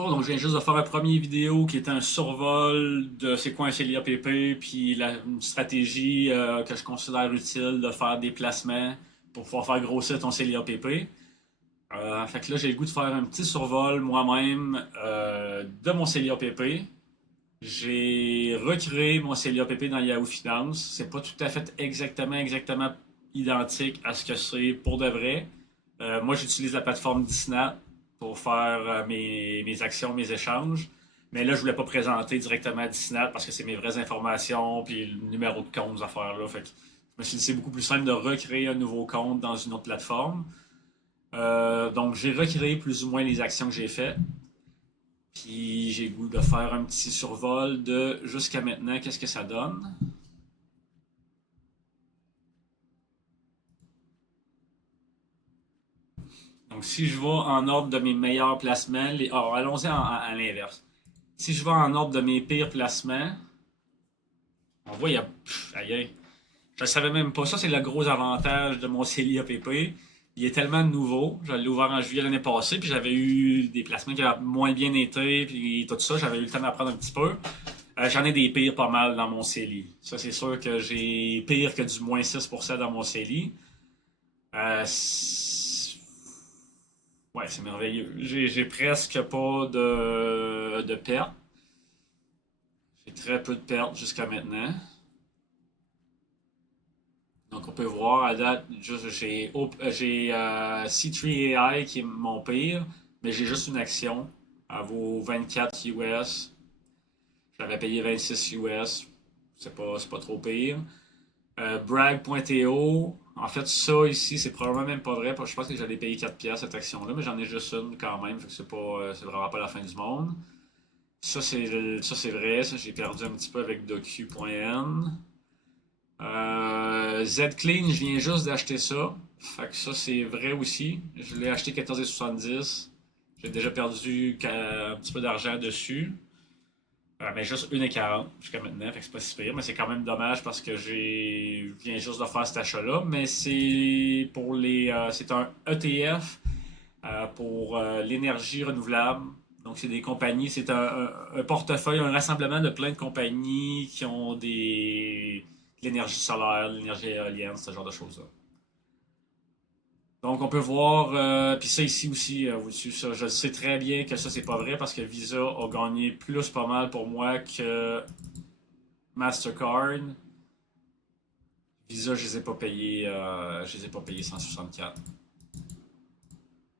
Bon, donc je viens juste de faire un premier vidéo qui était un survol de c'est quoi un CELIA-PP, puis une stratégie que je considère utile de faire des placements pour pouvoir faire grossir ton CELIA-PP. Fait que là, j'ai le goût de faire un petit survol moi-même de mon CELIA-PP. J'ai recréé mon CELIA-PP dans Yahoo Finance. C'est pas tout à fait exactement identique à ce que c'est pour de vrai. Moi, j'utilise la plateforme Disney pour faire mes actions, mes échanges. Mais là, je voulais pas présenter directement à Disney parce que c'est mes vraies informations, puis le numéro de compte, ces affaires-là. Fait que je me suis dit, c'est beaucoup plus simple de recréer un nouveau compte dans une autre plateforme. Donc, j'ai recréé plus ou moins les actions que j'ai faites. Puis, j'ai le goût de faire un petit survol de jusqu'à maintenant, qu'est-ce que ça donne. Donc, si je vais en ordre de mes meilleurs placements, allons-y à l'inverse. Si je vais en ordre de mes pires placements, on voit, il y a. Aïe, aïe. Je ne savais même pas. Ça, c'est le gros avantage de mon CELIA-PP. Il est tellement nouveau. Je l'ai ouvert en juillet l'année passée, puis j'avais eu des placements qui avaient moins bien été, puis tout ça. J'avais eu le temps d'apprendre un petit peu. J'en ai des pires pas mal dans mon CELI. Ça, c'est sûr que j'ai pire que du moins 6% dans mon CELI. Euh, ouais, c'est merveilleux. J'ai presque pas de pertes. J'ai très peu de pertes jusqu'à maintenant. Donc, on peut voir à date, j'ai C3AI qui est mon pire, mais j'ai juste une action. Elle vaut 24 US. J'avais payé 26 US. C'est pas trop pire. Brag.to, en fait, ça ici, c'est probablement même pas vrai. Je pense que j'allais payer 4 pièces cette action-là, mais j'en ai juste une quand même. Fait que c'est vraiment pas la fin du monde. Ça, c'est vrai. Ça, j'ai perdu un petit peu avec docu.n. Zclean, je viens juste d'acheter ça. Fait que ça, c'est vrai aussi. Je l'ai acheté 14,70. J'ai déjà perdu un petit peu d'argent dessus. Mais juste 1,40 jusqu'à maintenant. Fait que c'est pas si pire. Mais c'est quand même dommage parce que je viens juste de faire cet achat-là. Mais c'est un ETF pour l'énergie renouvelable. Donc, c'est des compagnies, c'est un portefeuille, un rassemblement de plein de compagnies qui ont de l'énergie solaire, de l'énergie éolienne, ce genre de choses-là. Donc, on peut voir, puis ça ici aussi, ça, je sais très bien que ça, c'est pas vrai parce que Visa a gagné plus pas mal pour moi que Mastercard. Visa, je les ai pas payés 164.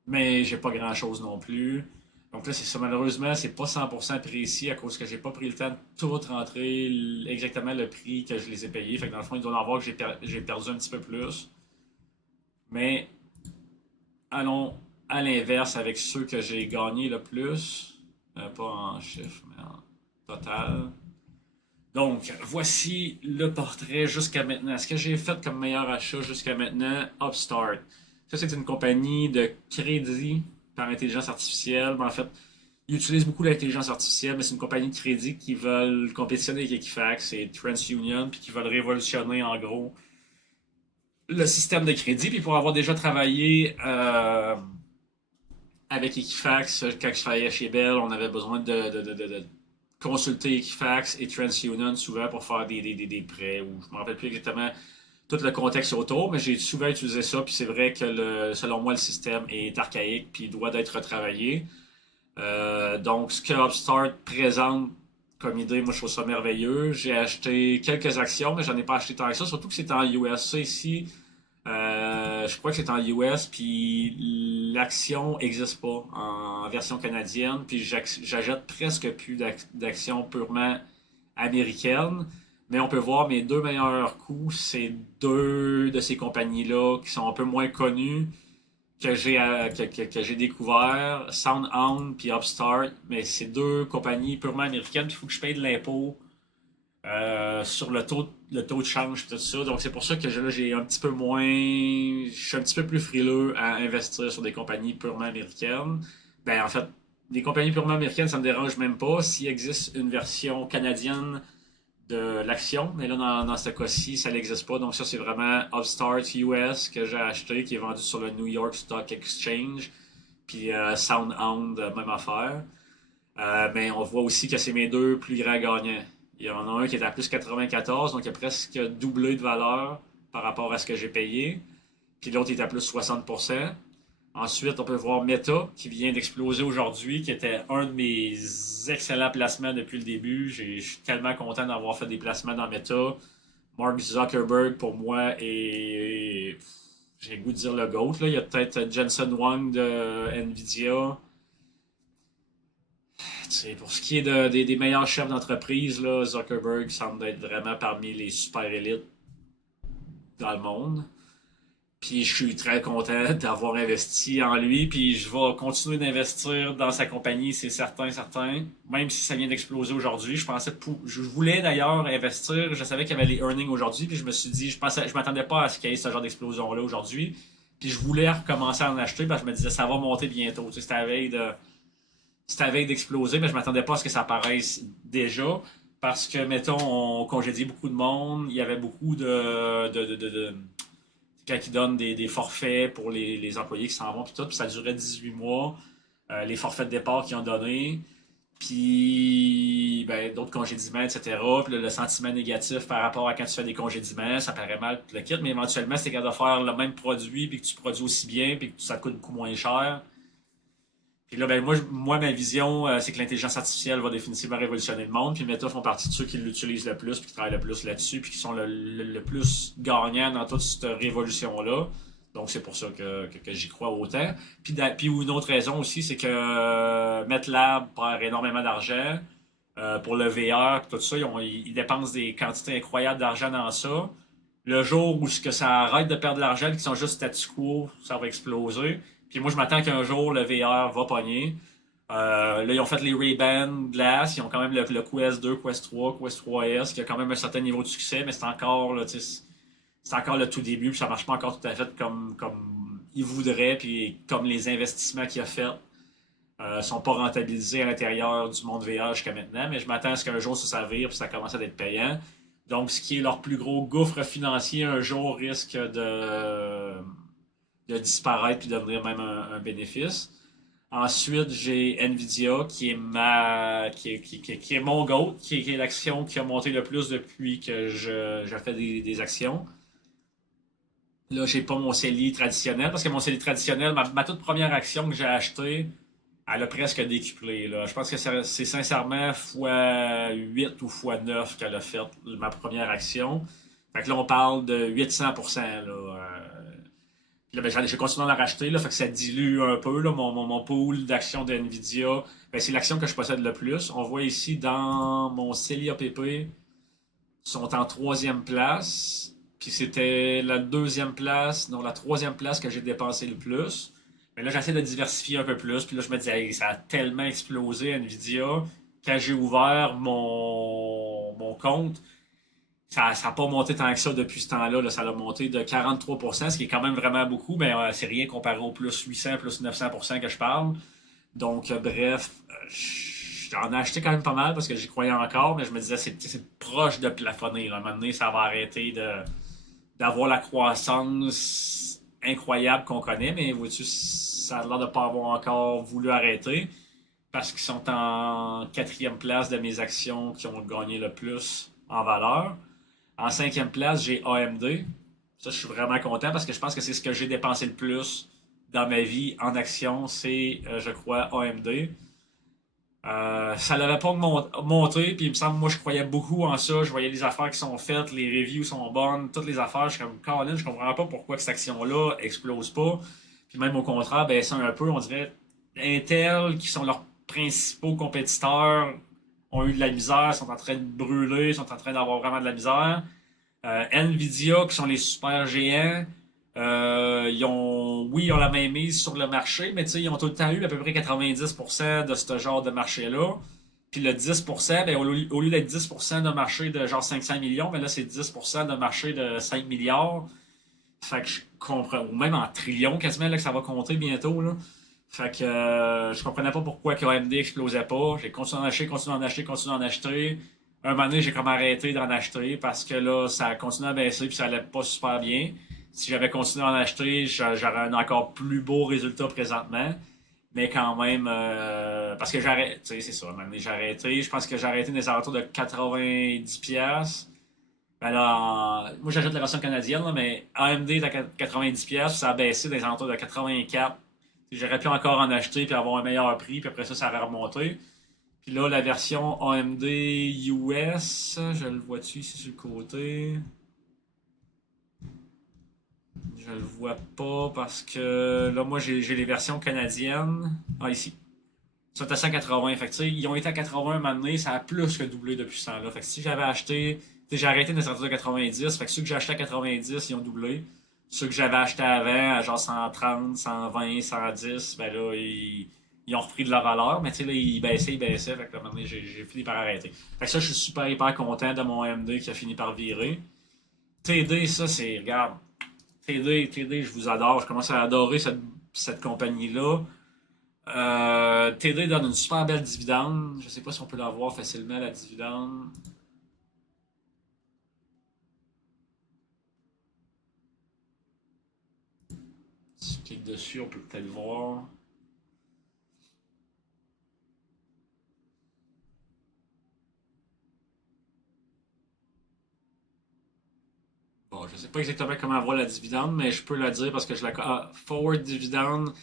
Mais j'ai pas grand-chose non plus. Donc là, c'est ça. Malheureusement, c'est pas 100% précis à cause que j'ai pas pris le temps de tout rentrer exactement le prix que je les ai payés. Fait que dans le fond, il doit en avoir que j'ai perdu un petit peu plus. Mais allons à l'inverse avec ceux que j'ai gagnés le plus. Pas en chiffre, mais en total. Donc, voici le portrait jusqu'à maintenant. Ce que j'ai fait comme meilleur achat jusqu'à maintenant, Upstart. Ça, c'est une compagnie de crédit par intelligence artificielle. En fait, ils utilisent beaucoup l'intelligence artificielle, mais c'est une compagnie de crédit qui veulent compétitionner avec Equifax et TransUnion, puis qui veulent révolutionner en gros le système de crédit. Puis pour avoir déjà travaillé avec Equifax, quand je travaillais chez Bell, on avait besoin de consulter Equifax et TransUnion souvent pour faire des prêts, ou je ne me rappelle plus exactement tout le contexte autour, mais j'ai souvent utilisé ça, puis c'est vrai que selon moi, le système est archaïque, puis il doit être retravaillé. Donc, ce que Upstart présente comme idée, moi, je trouve ça merveilleux. J'ai acheté quelques actions, mais j'en ai pas acheté tant que ça, surtout que c'est en US. Ça ici, je crois que c'est en US, puis l'action n'existe pas en version canadienne, puis j'achète presque plus d'actions purement américaines. Mais on peut voir mes deux meilleurs coups, c'est deux de ces compagnies-là qui sont un peu moins connues que j'ai découvert, SoundHound puis Upstart, mais c'est deux compagnies purement américaines, puis il faut que je paye de l'impôt sur le taux de change et tout ça. Donc c'est pour ça que j'ai un petit peu moins. Je suis un petit peu plus frileux à investir sur des compagnies purement américaines. Ben en fait, des compagnies purement américaines, ça me dérange même pas. S'il existe une version canadienne de l'action, mais là dans ce cas-ci, ça n'existe pas. Donc ça, c'est vraiment Upstart US que j'ai acheté, qui est vendu sur le New York Stock Exchange. Puis SoundHound, même affaire. Mais on voit aussi que c'est mes deux plus grands gagnants. Il y en a un qui est à plus 94, donc il a presque doublé de valeur par rapport à ce que j'ai payé. Puis l'autre est à plus 60%. Ensuite, on peut voir Meta qui vient d'exploser aujourd'hui, qui était un de mes excellents placements depuis le début. Je suis tellement content d'avoir fait des placements dans Meta. Mark Zuckerberg, pour moi, est, j'ai le goût de dire le GOAT. Là. Il y a peut-être Jensen Huang de Nvidia. T'sais, pour ce qui est des meilleurs chefs d'entreprise, là, Zuckerberg semble être vraiment parmi les super élites dans le monde. Puis je suis très content d'avoir investi en lui. Puis je vais continuer d'investir dans sa compagnie, c'est certain, certain. Même si ça vient d'exploser aujourd'hui. Je voulais d'ailleurs investir. Je savais qu'il y avait les earnings aujourd'hui. Puis je me suis dit, je m'attendais pas à ce qu'il y ait ce genre d'explosion-là aujourd'hui. Puis je voulais recommencer à en acheter parce que je me disais, ça va monter bientôt. Tu sais, c'était la veille d'exploser, mais je m'attendais pas à ce que ça apparaisse déjà. Parce que, mettons, on congédiait beaucoup de monde. Il y avait beaucoup de quand ils donnent des forfaits pour les employés qui s'en vont, puis tout, puis ça durait 18 mois, les forfaits de départ qu'ils ont donnés, puis ben, d'autres congédiements, etc. Puis le sentiment négatif par rapport à quand tu fais des congédiements, ça paraît mal, le kit, mais éventuellement, c'est capable de faire le même produit, puis que tu produis aussi bien, puis que ça coûte beaucoup moins cher. Puis là, ben, moi ma vision, c'est que l'intelligence artificielle va définitivement révolutionner le monde. Puis Meta font partie de ceux qui l'utilisent le plus, puis qui travaillent le plus là-dessus, puis qui sont le plus gagnants dans toute cette révolution-là. Donc, c'est pour ça que j'y crois autant. Puis une autre raison aussi, c'est que MATLAB perd énormément d'argent pour le VR, tout ça. Ils dépensent des quantités incroyables d'argent dans ça. Le jour où ça arrête de perdre de l'argent, qu'ils sont juste statu quo, ça va exploser. Puis moi, je m'attends qu'un jour, le VR va pogner. Là, ils ont fait les Ray-Ban Glass. Ils ont quand même le Quest 2, Quest 3, Quest 3S, qui a quand même un certain niveau de succès, mais c'est encore, là, c'est encore le tout début, puis ça marche pas encore tout à fait comme ils voudraient, puis comme les investissements qu'il a fait sont pas rentabilisés à l'intérieur du monde VR jusqu'à maintenant. Mais je m'attends à ce qu'un jour, ça vire, puis ça commence à être payant. Donc, ce qui est leur plus gros gouffre financier, un jour risque de disparaître puis devenir même un bénéfice. Ensuite, j'ai Nvidia qui est mon GOAT, qui est l'action qui a monté le plus depuis que je fais des actions. Là, j'ai pas mon CELI traditionnel parce que mon CELI traditionnel, ma toute première action que j'ai achetée, elle a presque décuplé. Là. Je pense que c'est sincèrement fois 8 ou fois 9 qu'elle a fait ma première action. Fait que là, on parle de 800%. Là. Là, ben, j'ai continué à en racheter, là, fait que ça dilue un peu là, mon pool d'actions de Nvidia. Ben, c'est l'action que je possède le plus. On voit ici dans mon CELI APP, sont en troisième place. Puis c'était la deuxième place, non, la troisième place que j'ai dépensé le plus. Mais là, j'essaie de diversifier un peu plus. Puis là, je me dis, hey, ça a tellement explosé, Nvidia. Quand j'ai ouvert mon compte, ça n'a pas monté tant que ça depuis ce temps-là. Là. Ça a monté de 43%, ce qui est quand même vraiment beaucoup, mais c'est rien comparé au plus 800, plus 900% que je parle. Donc, bref, j'en ai acheté quand même pas mal parce que j'y croyais encore, mais je me disais c'est proche de plafonner. Là. À un moment donné, ça va arrêter d'avoir la croissance incroyable qu'on connaît, mais vois-tu, ça a l'air de ne pas avoir encore voulu arrêter parce qu'ils sont en quatrième place de mes actions qui ont gagné le plus en valeur. En cinquième place, j'ai AMD. Ça, je suis vraiment content parce que je pense que c'est ce que j'ai dépensé le plus dans ma vie en action. C'est, je crois, AMD. Ça n'avait pas monté, puis il me semble, moi, je croyais beaucoup en ça. Je voyais les affaires qui sont faites, les reviews sont bonnes, toutes les affaires. Je suis comme, Colin, je comprends pas pourquoi cette action-là explose pas. Puis même au contraire, baisse un peu. On dirait Intel, qui sont leurs principaux compétiteurs, ont eu de la misère, sont en train de brûler, sont en train d'avoir vraiment de la misère. Nvidia, qui sont les super géants, oui, ils ont la même mise sur le marché, mais ils ont tout le temps eu à peu près 90% de ce genre de marché-là. Puis le 10%, ben, au lieu d'être 10% d'un marché de genre 500 millions, ben là, c'est 10% d'un marché de 5 milliards. Fait que je comprends, ou même en trillions quasiment, là, que ça va compter bientôt. Là. Fait que je comprenais pas pourquoi que AMD explosait pas. J'ai continué d'en acheter, continué d'en acheter, continué d'en acheter. Un moment donné, j'ai comme arrêté d'en acheter parce que là, ça a continué à baisser puis ça allait pas super bien. Si j'avais continué d'en acheter, j'aurais un encore plus beau résultat présentement. Mais quand même, parce que j'ai arrêté, tu sais, c'est ça, à un moment donné, j'ai arrêté. Je pense que j'ai arrêté des alentours de 90$. Ben là, moi j'achète la version canadienne, là, mais AMD est à 90$, ça a baissé des alentours de 84. J'aurais pu encore en acheter puis avoir un meilleur prix, puis après ça, ça aurait remonté. Puis là, la version AMD US, je le vois-tu ici sur le côté? Je le vois pas parce que là, moi, j'ai les versions canadiennes. Ah, ici. Ils sont à 180. Fait que, tu sais, ils ont été à 80 un moment donné, ça a plus que doublé depuis ce temps-là. Fait que si j'avais acheté, tu sais, j'ai arrêté de sortir de 90. Fait que ceux que j'ai acheté à 90, ils ont doublé. Ceux que j'avais acheté avant, à genre 130, 120, 110, ben là, ils ont repris de la valeur. Mais tu sais, là, ils baissaient, ils baissaient. Fait que là, un moment donné, j'ai fini par arrêter. Fait que ça, je suis super, hyper content de mon AMD qui a fini par virer. TD, ça, c'est, regarde, TD, je vous adore. Je commence à adorer cette compagnie-là. TD donne une super belle dividende. Je ne sais pas si on peut la voir facilement, la dividende. Si je clique dessus, on peut peut-être voir. Bon, je ne sais pas exactement comment voir la dividende, mais je peux la dire parce que je la. Forward dividende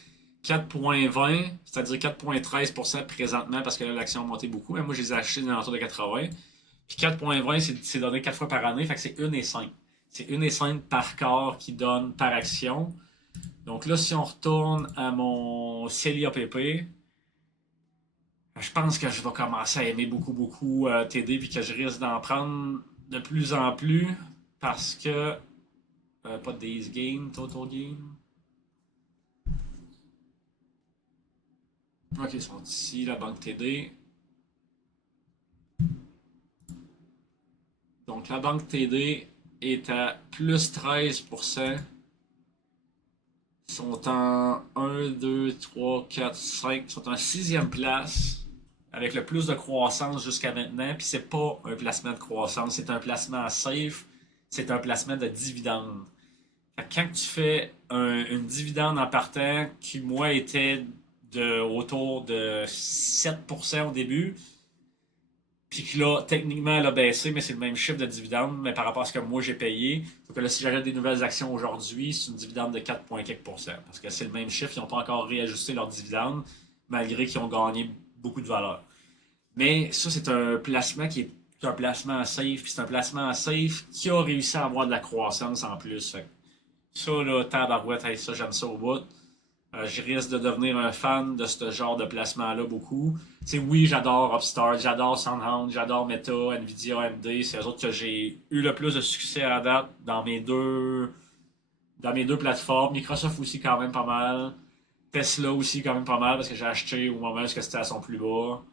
4,20, c'est-à-dire 4,13% présentement parce que là, l'action a monté beaucoup. Mais moi, je les ai achetés dans l'entour de 80. Puis 4,20, c'est donné 4 fois par année, fait que c'est 1,5. C'est 1,5 par quart qui donne par action. Donc là, si on retourne à mon Celia PP, je pense que je vais commencer à aimer beaucoup, beaucoup TD, puis que je risque d'en prendre de plus en plus parce que. Pas Days Game, Total Game. Ok, ils sont ici, la banque TD. Donc la banque TD est à plus 13%. Ils sont en 1, 2, 3, 4, 5. Ils sont en sixième place avec le plus de croissance jusqu'à maintenant. Puis c'est pas un placement de croissance, c'est un placement safe, c'est un placement de dividende. Quand tu fais une dividende en partant qui, moi, était autour de 7% au début, puis que là, techniquement, elle a baissé, mais c'est le même chiffre de dividende, mais par rapport à ce que moi j'ai payé. Donc là, si j'achète des nouvelles actions aujourd'hui, c'est une dividende de 4,4%. Parce que c'est le même chiffre, ils n'ont pas encore réajusté leur dividende, malgré qu'ils ont gagné beaucoup de valeur. Mais ça, c'est un placement qui est un placement safe, puis c'est un placement safe qui a réussi à avoir de la croissance en plus. Fait ça, là, tabarouette, hey, ça, j'aime ça au bout. Je risque de devenir un fan de ce genre de placement-là beaucoup. Tu sais, oui, j'adore Upstart, j'adore SoundHound, j'adore Meta, Nvidia, AMD. C'est eux autres que j'ai eu le plus de succès à date dans mes deux plateformes. Microsoft aussi, quand même pas mal. Tesla aussi, quand même pas mal, parce que j'ai acheté au moment où c'était à son plus bas.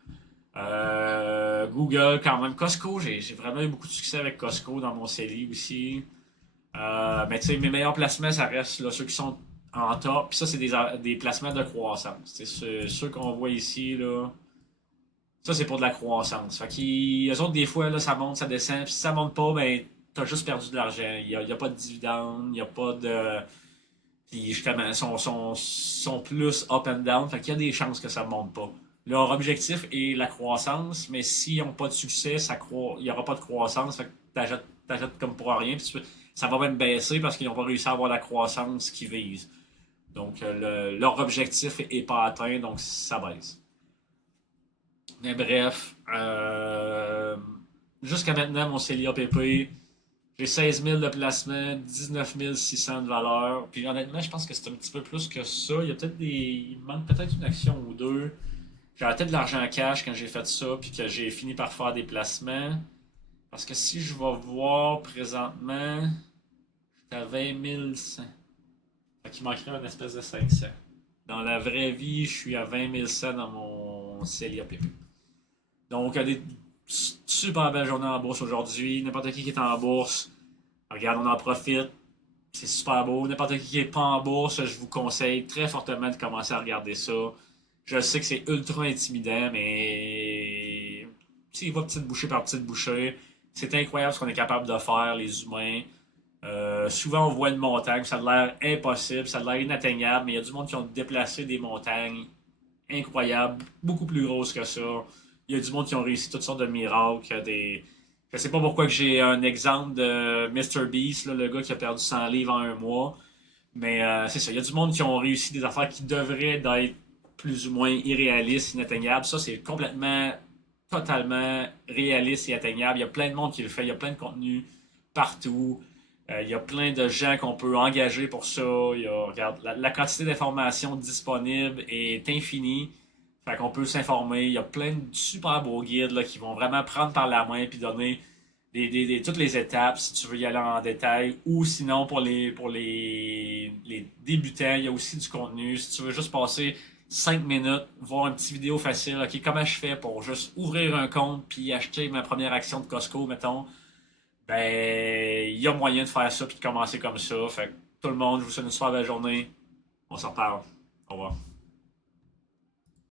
Google, quand même. Costco, j'ai vraiment eu beaucoup de succès avec Costco dans mon CELI aussi. Mais tu sais, mes meilleurs placements, ça reste là, ceux qui sont en top. Puis ça, c'est des placements de croissance. C'est ceux qu'on voit ici, là. Ça, c'est pour de la croissance. Fait qu'ils, eux autres, des fois, là, ça monte, ça descend. Puis si ça monte pas, ben, t'as juste perdu de l'argent. Il y a pas de dividende, il n'y a pas de. Puis justement, sont plus up and down. Fait qu'il y a des chances que ça ne monte pas. Leur objectif est la croissance, mais s'ils n'ont pas de succès, il n'y aura pas de croissance. Fait que t'achètes comme pour rien. Puis ça va même baisser parce qu'ils n'ont pas réussi à avoir la croissance qu'ils visent. Donc, leur objectif n'est pas atteint, donc ça baisse. Mais bref, jusqu'à maintenant, mon Celia PP, j'ai 16 000 de placement, 19 600 de valeur. Puis honnêtement, je pense que c'est un petit peu plus que ça. Il manque peut-être une action ou deux. J'avais peut-être de l'argent en cash quand j'ai fait ça, puis que j'ai fini par faire des placements. Parce que si je vais voir présentement, j'étais à 20 100. Fait qu'il manquerait une espèce de 500. Dans la vraie vie, je suis à 20 100 dans mon Celia PP. Donc, il y a des super belles journées en bourse aujourd'hui. N'importe qui est en bourse, regarde, on en profite. C'est super beau. N'importe qui n'est pas en bourse, je vous conseille très fortement de commencer à regarder ça. Je sais que c'est ultra intimidant, mais s'il va petite bouchée par petite bouchée, c'est incroyable ce qu'on est capable de faire, les humains. Souvent, on voit une montagne, ça a l'air impossible, ça a l'air inatteignable, mais il y a du monde qui ont déplacé des montagnes incroyables, beaucoup plus grosses que ça. Il y a du monde qui ont réussi toutes sortes de miracles. Je sais pas pourquoi que j'ai un exemple de Mr. Beast, là, le gars qui a perdu 100 livres en un mois. Mais c'est ça. Il y a du monde qui ont réussi des affaires qui devraient être plus ou moins irréalistes, inatteignables. Ça, c'est complètement, totalement réaliste et atteignable. Il y a plein de monde qui le fait. Il y a plein de contenu partout. Il y a plein de gens qu'on peut engager pour ça. Regarde, la quantité d'informations disponibles est infinie. Fait qu'on peut s'informer. Il y a plein de super beaux guides là, qui vont vraiment prendre par la main puis donner toutes les étapes si tu veux y aller en détail. Ou sinon, les débutants, il y a aussi du contenu. Si tu veux juste passer 5 minutes, voir une petite vidéo facile, OK, comment je fais pour juste ouvrir un compte puis acheter ma première action de Costco, mettons, ben, il y a moyen de faire ça puis de commencer comme ça. Fait que tout le monde, je vous souhaite une super belle journée. On s'en reparle. Au revoir.